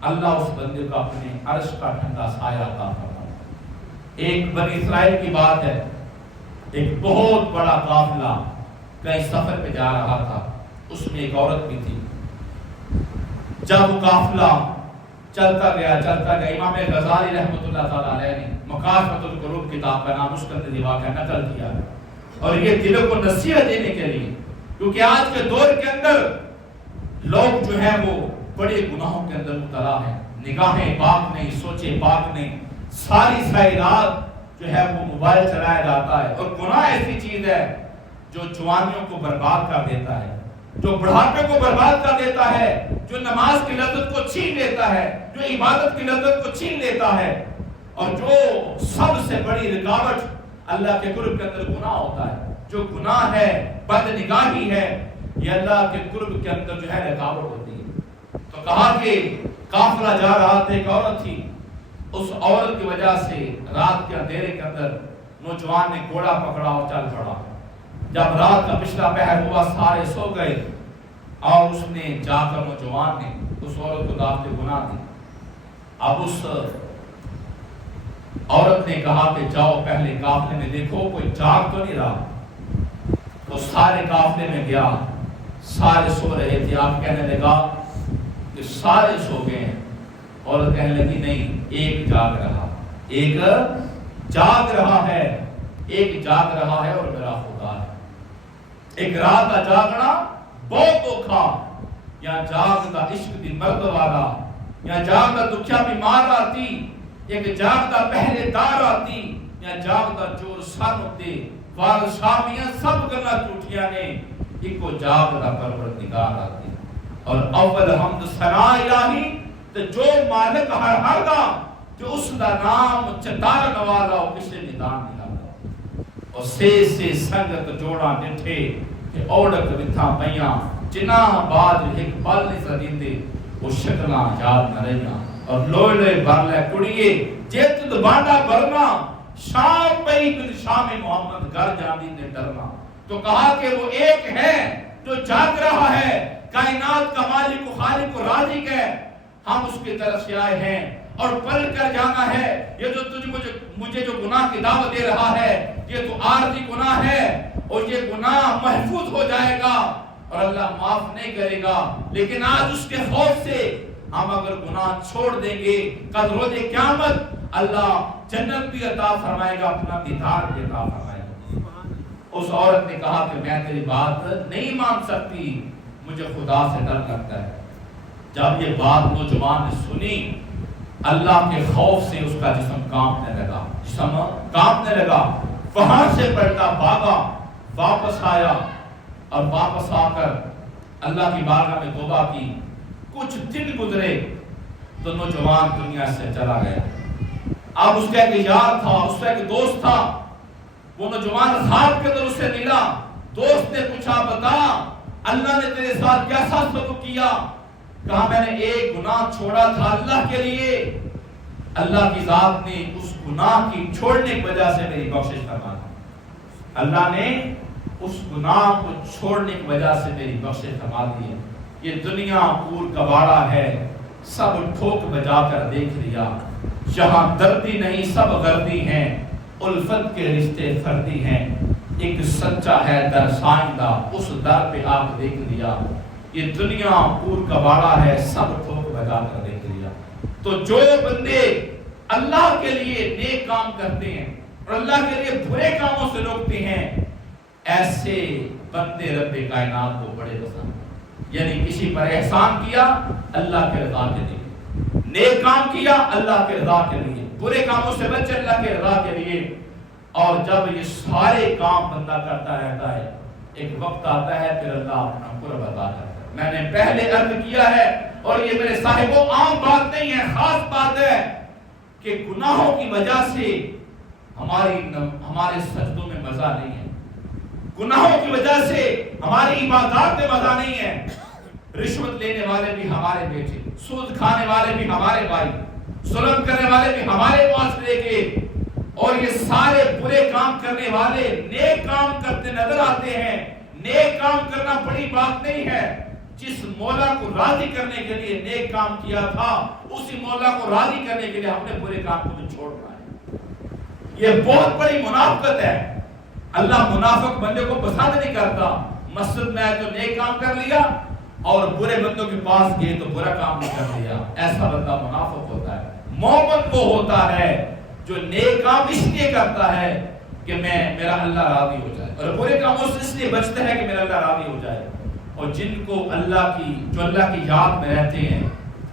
اللہ اس بندے کو اپنے عرش کا ٹھنڈا سایہ عطا فرماتا ہے. ایک بنی اسرائیل کی بات ہے، ایک بہت بڑا قافلہ کہیں سفر پہ جا رہا تھا، اس میں ایک عورت بھی تھی. جب وہ قافلہ چلتا گیا امام غزالی رحمۃ اللہ تعالیٰ علیہ نے مکاشفۃ القلوب کتاب کا نام اس کے اندر واقعہ نقل کیا ہے، اور یہ دلوں کو نصیحت دینے کے لیے، کیونکہ آج کے دور کے اندر لوگ جو ہیں وہ بڑے گناہوں کے اندر مبتلا ہیں، نگاہیں پاک نہیں، سوچیں پاک نہیں، ساری رات جو ہے وہ موبائل چلایا جاتا ہے. اور گناہ ایسی چیز ہے جو جوانیوں کو برباد کر دیتا ہے، جو بڑھاپے کو برباد کر دیتا ہے، جو نماز کی لذت کو چھین لیتا ہے، جو عبادت کی لذت کو چھین لیتا ہے، اور جو سب سے بڑی رکاوٹ اللہ کے قرب کے اندر گناہ ہوتا ہے. جو گناہ ہے، بد نگاہی ہے، یہ اللہ کے قرب کے اندر جو ہے رکاوٹ ہوتی ہے. تو کہا کہ قافلہ جا رہا تھا، ایک عورت تھی، اس عورت کی وجہ سے رات کے اندھیرے کے اندر نوجوان نے گھوڑا پکڑا اور چل پڑا. جب رات کا پچھلا پہر ہوا سارے سو گئے اور اس نے جا کر نوجوان نے اس عورت کو دعوت گناہ دی. اب اس عورت نے کہا کہ جاؤ پہلے قافلے میں دیکھو کوئی جاگ تو نہیں رہا. تو سارے قافلے میں گیا، سارے سو رہے تھے. آپ کہنے لگا کہ سارے سو گئے ہیں، عورت کہنے لگی نہیں ایک جاگ رہا. ایک جاگ رہا ہے، ایک جاگ رہا ہے اور میرا خدا ہے۔ ایک رات کا جاگنا بہت اوکھا، یا جاگتا عشق دی مرد والا، یا جاگتا دکھیا بیمار آتی، ایک جاگتا پہلے دار آتی، یا جاگتا چور سن ہوتے وارشامیاں سب کرنا چوٹیاں نے، ایک کو جاگتا پروردگار آتی۔ اور اول حمد ثنا الہی تو جو مالک ہر دا، جو اس دا نام چتار نوالا و پچھلے میدان نکالتا، اور سے سنگت جوڑا ڈٹھے کہ اوڑک وتھا پیاں جنا بعد ایک پل نہیں سدیندے، وہ شکلاں یاد نہ رہیاں، اور لوئے لوئے بھر لے کڑیے جیت بانڈا بھرنا، شام پئی بن شام محمد گھر جاندی نے ڈرنا۔ تو کہا کہ وہ ایک ہے جو جاگ رہا ہے، کائنات کا مالک و خالق و رازق ہے، ہم اس کی طرف سے آئے ہیں اور پل کر جانا ہے۔ یہ جو مجھے جو گناہ کی دعوت دے رہا ہے، یہ تو عارضی گناہ ہے، اور یہ گناہ محفوظ ہو جائے گا اور اللہ معاف نہیں کرے گا، لیکن آج اس کے خوف سے ہم اگر گناہ چھوڑ دیں گے، کل روز قیامت اللہ جنت بھی عطا فرمائے گا، اپنا دیدار بھی عطا فرمائے گا۔ اس عورت نے کہا کہ میں تیری بات نہیں مان سکتی، مجھے خدا سے ڈر لگتا ہے۔ جب یہ بات نوجوان نے سنی، اللہ کے خوف سے اس کا جسم کانپنے لگا، وہاں سے پلٹا بھاگا، واپس آیا، اور واپس آ کر اللہ کی بارگاہ میں توبہ کی۔ کچھ دن گزرے تو نوجوان دنیا سے چلا گیا۔ اب اس کا ایک یار تھا، اس کا ایک دوست تھا، وہ نوجوان خواب کے اندر اس سے ملا۔ دوست نے پوچھا بتا اللہ نے تیرے ساتھ کیسا سلوک کیا؟ کہا میں نے ایک گناہ چھوڑا تھا اللہ کے لیے، اللہ کی ذات نے اس گناہ کی چھوڑنے کی وجہ سے میری بخشش فرما دی۔ اللہ نے اس گناہ کو چھوڑنے کی وجہ سے میری بخشش فرما دی ہے۔ یہ دنیا پور کباڑا ہے، سب ٹھوک بجا کر دیکھ لیا، جہاں دردی نہیں سب غردی ہیں، الفت کے رشتے فردی ہیں، ایک سچا ہے در سائندہ اس در پہ آپ دیکھ لیا۔ یہ دنیا پور کباڑا ہے، سب ٹھوک بجا کر دیکھ لیا۔ تو جو بندے اللہ کے لیے نیک کام کرتے ہیں اور اللہ کے لیے برے کاموں سے روکتے ہیں، ایسے بندے رب کائنات کو بڑے پسند ہیں۔ یعنی کسی پر احسان کیا اللہ کے رضا کے لیے، نیک کام کیا اللہ کے رضا کے لیے، برے کاموں سے بچے اللہ کے رضا کے لیے۔ اور جب یہ سارے کام بندہ کرتا رہتا ہے، ایک وقت آتا ہے پھر اللہ اپنا قرب عطا کرتا ہے۔ میں نے پہلے عرض کیا ہے، اور یہ میرے صاحبوں عام بات نہیں ہے، خاص بات ہے، کہ گناہوں کی وجہ سے ہمارے سجدوں میں مزہ نہیں ہے، گناہوں کی وجہ سے ہماری عبادات میں مزہ نہیں ہے۔ رشوت لینے والے بھی ہمارے بیٹے، سود کھانے والے بھی ہمارے بھائی، ظلم کرنے والے بھی ہمارے معاشرے کے، اور یہ سارے برے کام کرنے والے نیک کام کرتے نظر آتے ہیں۔ نیک کام کرنا بڑی بات نہیں ہے، جس مولا کو راضی کرنے کے لیے نیک کام کیا تھا، اسی مولا کو راضی کرنے کے لیے ہم نے برے کام کو چھوڑنا ہے۔ یہ بہت بڑی منافقت ہے، اللہ منافق بندے کو پسند نہیں کرتا۔ مسجد میں آئے تو نیک کام کر لیا، اور برے بندوں کے پاس گئے تو برا کام نہیں کر لیا، ایسا بندہ منافق ہوتا ہے۔ مومن وہ ہوتا ہے جو نیک کام اس لیے کرتا ہے کہ میرا اللہ راضی ہو جائے، اور برے کاموں سے اس لیے بچتا ہے کہ میرا اللہ راضی ہو جائے۔ اور جن کو جو اللہ کی یاد میں رہتے ہیں،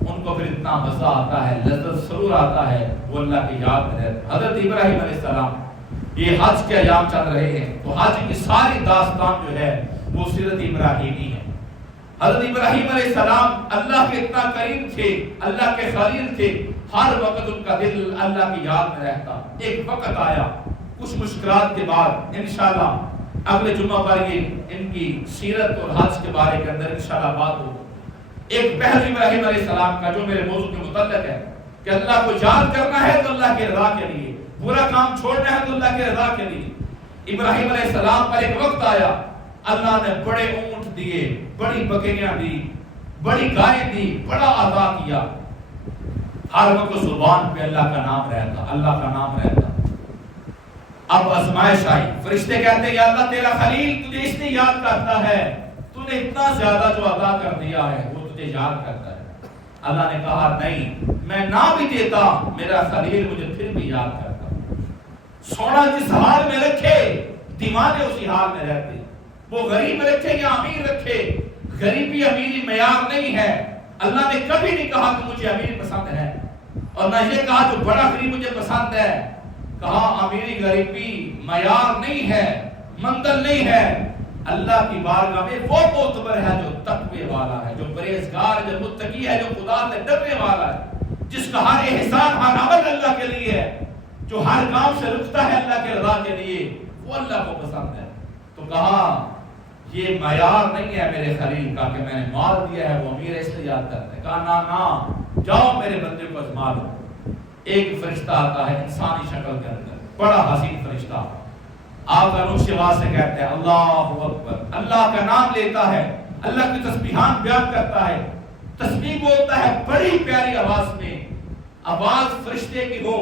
ان کو پھر اتنا مزہ آتا ہے، لذت سرور آتا ہے، وہ اللہ کی یاد میں رہتے ہیں۔ حضرت ابراہیم علیہ السلام، یہ حج کے ایام چل رہے ہیں، تو حج کی ساری داستان جو ہے وہ سیرت ابراہیمی ہے۔ حضرت ابراہیم علیہ السلام اللہ کے اتنا قریب تھے، اللہ کے خلیل تھے، ہر وقت ان کا دل اللہ کی یاد میں رہتا۔ ایک وقت آیا کچھ مشکلات کے بعد، انشاءاللہ اگلے جمعہ پر یہ ان کی سیرت اور حج کے بارے کے اندر انشاءاللہ بات ہوگی۔ ایک پہلو ابراہیم علیہ السلام کا جو میرے موضوع کے متعلق ہے کہ اللہ کو یاد کرنا ہے تو اللہ کے رضا کے لیے، برا کام چھوڑنا ہے تو اللہ کے رضا کے لیے۔ ابراہیم علیہ السلام پر ایک وقت آیا، اللہ نے بڑے اونٹ دیے، بڑی بکریاں دی، بڑی گائیں دی، بڑا عطا کیا۔ ہر وقت زبان پہ اللہ کا نام رہتا، اللہ کا نام رہتا۔ اب آزمائش آئی، فرشتے کہتے ہیں یا اللہ تیرا خلیل تجھے اس لیے یاد کرتا ہے، تو نے اتنا زیادہ جو عطا کر دیا ہے وہ تجھے یاد کرتا ہے۔ اللہ نے کہا نہیں، میں نہ بھی دیتا میرا خلیل مجھے پھر بھی یاد کرتا۔ سونا جس حال میں رکھے دیوانے اسی حال میں رہتے، وہ غریب رکھے یا امیر رکھے، غریبی امیری معیار نہیں ہے۔ اللہ نے کبھی نہیں کہا کہ مجھے امیر پسند ہے، اور نہ یہ کہا جو بڑا غریب مجھے پسند ہے۔ کہا امیری غریبی معیار نہیں ہے، منزل نہیں ہے۔ اللہ کی بارگاہ میں وہ معتبر ہے جو تقوی والا ہے، جو پرہیزگار ہے، جو متقی ہے، جو خدا سے ڈرنے والا ہے، جس کا ہر احسان ہر عمل اللہ کے لیے ہے، جو ہر کام سے رکتا ہے اللہ کے رضا کے لیے، وہ اللہ کو پسند ہے۔ تو کہا یہ معیار نہیں ہے میرے خلیل کا کہ میں نے مال دیا ہے وہ امیر اس لیے یاد کرتا ہے۔ کہا نا جاؤ میرے بندے کو آزما لو۔ ایک فرشتہ آتا ہے انسانی شکل کے اندر، بڑا حسین فرشتہ، آپ کا نوش آواز سے کہتے ہیں اللہ اکبر، اللہ کا نام لیتا ہے، اللہ کی تسبیحات بیان کرتا ہے، تسبیح بولتا ہے بڑی پیاری آواز میں، آواز فرشتے کی ہو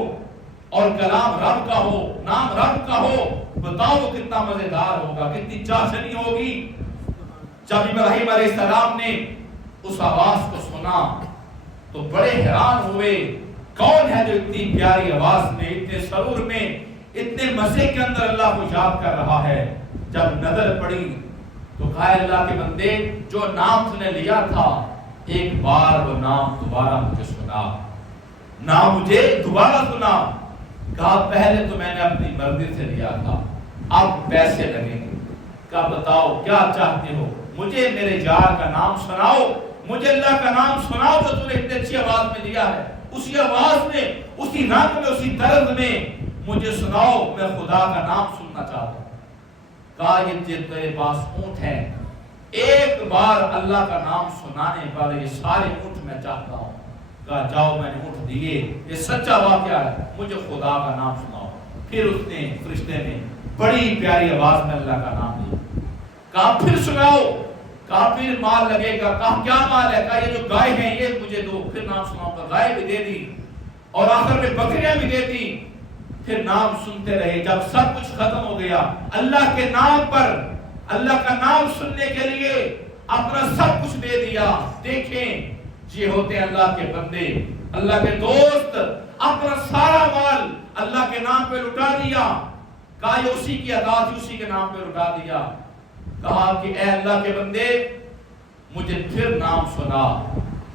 اور کلام رب کا ہو، نام رب کا ہو، بتاؤ وہ کتنا مزیدار ہوگا، کتنی چاشنی ہوگی۔ جب ابراہیم علیہ السلام نے اس آواز کو سنا تو بڑے حیران ہوئے، کون ہے جو اتنی پیاری آواز میں، اتنے سرور میں، اتنے مزے کے اندر اللہ کو یاد کر رہا ہے۔ جب نظر پڑی تو کہا اللہ کے بندے جو نام تُو نے لیا تھا ایک بار وہ نام دوبارہ مجھے سنا، نام مجھے دوبارہ سنا۔ کہا پہلے تو میں نے اپنی مرضی سے لیا تھا، اب پیسے لگیں گے۔ کہا بتاؤ کیا چاہتے ہو، مجھے میرے یار کا نام سناؤ، مجھے اللہ کا نام سناؤ جو تُو نے اتنی اچھی آواز میں لیا ہے، اسی آواز میں، اسی رنگ میں، اسی طرز میں مجھے سناؤ، میں خدا کا نام سننا چاہتا ہوں۔ کہا یہ تیرے پاس اونٹ ہے، ایک بار اللہ کا نام سنانے والے یہ سارے اونٹ میں چاہتا ہوں۔ کہا جاؤ میں نے اونٹ دیے، یہ سچا واقعہ ہے، مجھے خدا کا نام سناؤ۔ پھر اس نے فرشتے نے بڑی پیاری آواز میں اللہ کا نام لیا۔ کہا پھر سناؤ، کہا پھر مال لگے گا۔ کہا کیا مال ہے؟ کہا یہ جو گائے ہیں یہ مجھے دو، پھر نام سناؤں گا۔ گائے بھی دے دی اور آخر میں بکریاں بھی دے دی۔ پھر نام سنتے رہے، جب سب کچھ ختم ہو گیا اللہ کے نام پر، اللہ کا نام سننے کے لیے اپنا سب کچھ دے دیا۔ دیکھیں یہ ہوتے ہیں اللہ کے بندے، اللہ کے دوست، اپنا سارا مال اللہ کے نام پہ لٹا دیا۔ کہا یہ اسی کی ادا تھی، اسی کے نام پہ لٹا دیا۔ کہا کہ اے اللہ کے بندے مجھے پھر نام سنا۔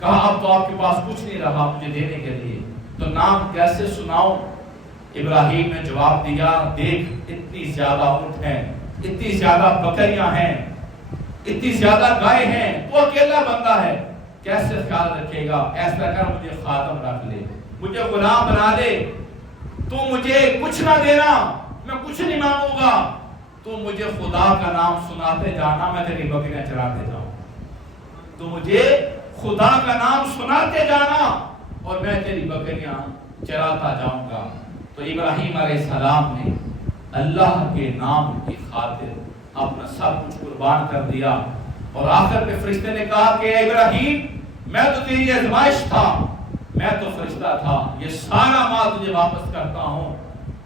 کہا اب تو آپ کے پاس کچھ نہیں رہا مجھے دینے کے لیے، تو نام کیسے سناؤں؟ ابراہیم نے جواب دیا دیکھ اتنی زیادہ اونٹ ہیں، اتنی زیادہ بکریاں ہیں، اتنی زیادہ گائے ہیں، تو اکیلا بندہ ہے، کیسے خیال رکھے گا؟ ایسا کر مجھے خادم رکھ لے، مجھے غلام بنا لے، تو مجھے کچھ نہ دینا، میں کچھ نہیں مانگوں گا، تو مجھے خدا کا نام سناتے جانا، میں تیری بکریاں چراتے جاؤں، تو مجھے خدا کا نام سناتے جانا اور میں تیری بکریاں چراتا جاؤں گا۔ تو ابراہیم علیہ السلام نے اللہ کے نام کی خاطر اپنا سب کچھ قربان کر دیا، اور آخر میں فرشتے نے کہا کہ ابراہیم میں تو تیری آزمائش تھا، میں تو فرشتہ تھا، یہ سارا مال تجھے واپس کرتا ہوں،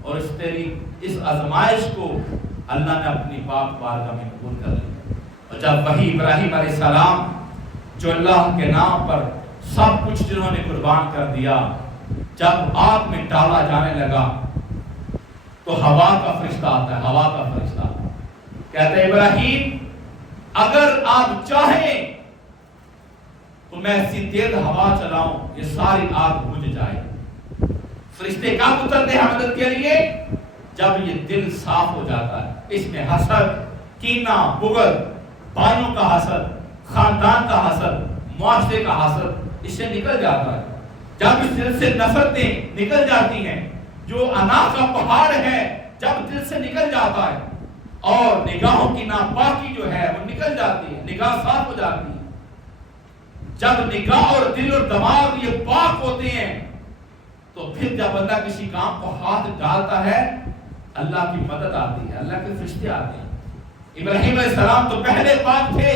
اور اس آزمائش کو اللہ نے اپنی پاک بارگاہ میں قبول کر لیا۔ اور جب وہی ابراہیم علیہ السلام جو اللہ کے نام پر سب کچھ جنہوں نے قربان کر دیا، جب آگ میں ڈالا جانے لگا تو ہوا کا فرشتہ آتا ہے، ہوا کا فرشتہ کہتا ہے ابراہیم اگر آپ چاہیں تو میں ایسی تیز ہوا چلاؤں یہ ساری آگ بجھ جائے۔ فرشتے کب اترتے ہیں مدد کے لیے؟ جب یہ دل صاف ہو جاتا ہے، اس میں حسد، کینہ، بغض، بھائیوں کا حسد، خاندان کا حسد، معاشرے کا حسد اس سے نکل جاتا ہے۔ جب اس دل سے نفرتیں نکل جاتی ہیں، جو انا کا پہاڑ ہے جب دل سے نکل جاتا ہے، اور نگاہوں کی ناپاکی جو ہے وہ نکل جاتی ہے، نگاہ صاف ہو جاتی ہے، جب نگاہ اور دل اور دماغ یہ پاک ہوتے ہیں تو پھر جب بندہ کسی کام کو ہاتھ ڈالتا ہے اللہ کی مدد آتی ہے، اللہ کے فرشتے آتے ہیں۔ ابراہیم علیہ السلام تو پہلے پاک تھے،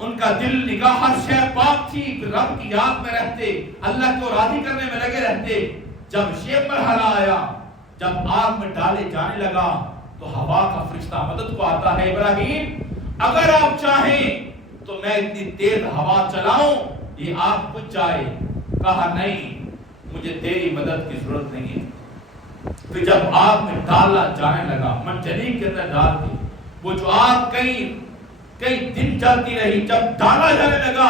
ان کا دل نگاہ ہر شے پاک تھی، رب کی یاد میں رہتے، اللہ کو راضی کرنے میں لگے رہتے۔ جب یہ مرحلہ آیا، جب آگ میں ڈالے جانے لگا تو ہوا کا فرشتہ مدد کو آتا ہے، ابراہیم اگر آپ چاہیں تو میں اتنی تیز ہوا چلاؤں یہ آگ بجھ جائے. کہا نہیں, مجھے تیری مدد کی ضرورت نہیں ہے. پھر جب آگ میں ڈالا جانے لگا, منجنیق کے اندر ڈال کے, وہ جو آگ کئی دن جلتی رہی, جب ڈالا جانے لگا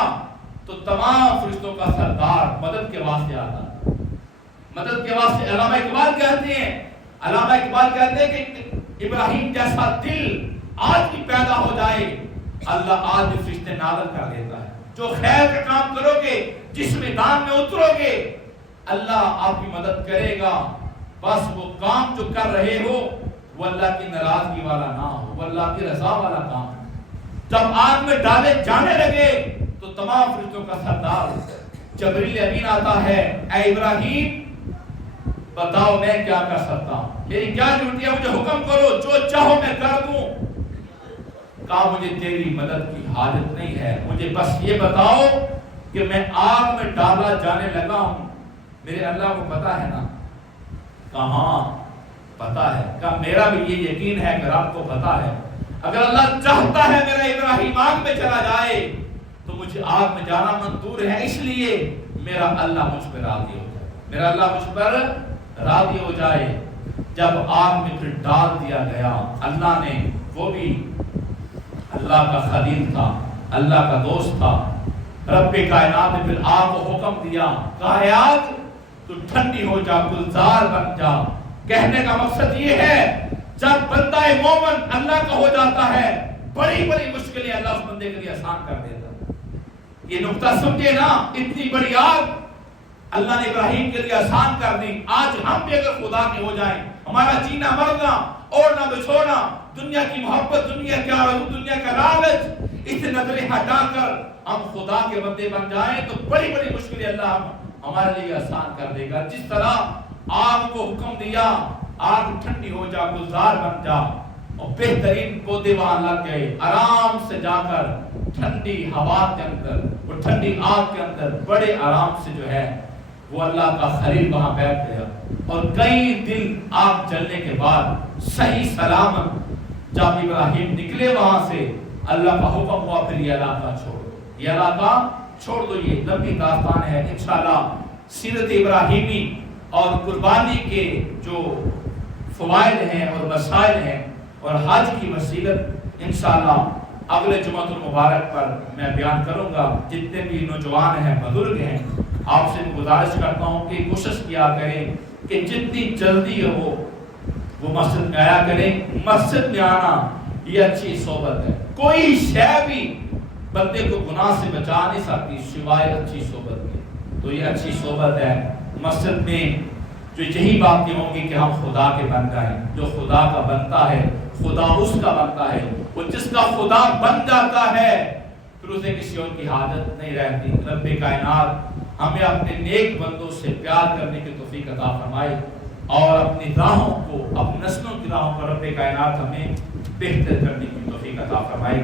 تو تمام فرشتوں کا سردار مدد کے واسطے آتا. مدد کے واسطے علامہ اقبال کہتے ہیں کہ ابراہیم جیسا دل آج بھی پیدا ہو جائے, اللہ آج بھی فرشتے نازل کر دیتا ہے. جو خیر کا کام کرو گے, جس میدان میں اترو گے, اللہ آپ کی مدد کرے گا. بس وہ کام جو کر رہے ہو وہ اللہ کی ناراضگی والا نہ ہو, وہ اللہ کی رضا والا کام. جب آگ میں ڈالے جانے لگے تو تمام فرشتوں کا سردار جبریل امین آتا ہے, اے ابراہیم بتاؤ میں کیا کر سکتا ہوں, میری کیا ڈیوٹی ہے, مجھے حکم کرو, جو چاہو میں کر دوں. کہا مجھے تیری مدد کی حاجت نہیں ہے, مجھے بس یہ بتاؤ کہ میں آگ میں ڈالا جانے لگا ہوں, میرے اللہ کو پتا ہے نا. کہاں پتا ہے. کہا میرا بھی یہ یقین ہے کہ آپ کو پتا ہے. اگر اللہ چاہتا ہے میرا ابراہیم آگ میں چلا جائے تو مجھے آگ میں جانا منظور ہے, اس لیے میرا اللہ مجھ پر راضی ہو جائے, میرا اللہ مجھ پر راضی ہو جائے. جب آگ میں پھر ڈال دیا گیا, اللہ نے, وہ بھی اللہ کا خلیل تھا, اللہ کا دوست تھا, رب کائنات نے پھر آگ کو حکم دیا, کہا آگ تو ٹھنڈی ہو جا, گلزار بن جا. کہنے کا مقصد یہ ہے جب بندہ مومن اللہ کا ہو جاتا ہے, بڑی بڑی مشکلیں اللہ اس بندے کے لیے آسان کر دیتا. یہ نقطہ سمجھے نا, اتنی بڑی آگ اللہ نے ابراہیم کے لیے آسان کر دی. آج ہم بھی اگر خدا کے ہو جائیں, ہمارا جینا مرنا, اوڑھنا بچھوڑنا, دنیا کی محبت, دنیا کی آرزو, دنیا کا لالچ, اسے نظریں ہٹا کر ہم خدا کے بندے بن جائیں تو بڑی بڑی مشکلیں اللہ ہمارے لیے آسان کر دے گا. جس طرح آگ کو حکم دیا, آگ ٹھنڈی ہو جا, گلزار بن جا, اور بہترین پودے وہاں لگ گئے, آرام سے جا کر ٹھنڈی ہوا کے اندر, وہ ٹھنڈی آگ کے اندر بڑے آرام سے جو ہے وہ اللہ کا خلیل وہاں بیٹھ گیا. اور کئی دن آگ جلنے کے بعد صحیح سلامت جب ابراہیم نکلے وہاں سے, اللہ کا حکم ہوا پھر یہ علاقہ چھوڑ دو, یہ علاقہ چھوڑ دو. یہ لمبی داستان ہے, انشاءاللہ سیرت ابراہیمی اور قربانی کے جو فوائد ہیں اور مسائل ہیں اور حج کی وسیلت انشاءاللہ اگلے جمعۃ المبارک پر میں بیان کروں گا. جتنے بھی نوجوان ہیں, بزرگ ہیں, آپ سے گزارش کرتا ہوں کہ کوشش کیا کریں کہ جتنی جلدی ہو وہ مسجد میں آیا کریں. مسجد میں آنا یہ اچھی صحبت ہے. کوئی شے بھی بندے کو گناہ سے بچا نہیں سکتی سوائے اچھی صحبت کے. تو یہ اچھی صحبت ہے. مسجد میں جو یہی باتیں ہوں گی کہ ہم خدا کے بن جائیں. جو خدا کا بنتا ہے خدا اس کا بنتا ہے. وہ جس کا خدا بن جاتا ہے پھر اسے کسی اور کی حاجت نہیں رہتی. رب کائنات ہمیں اپنے نیک بندوں سے پیار کرنے کی توفیق عطا فرمائے, اور اپنی راہوں کو, اپنی نسلوں کی راہوں پر رب کائنات ہمیں بہتر کرنے کی توفیق عطا فرمائے.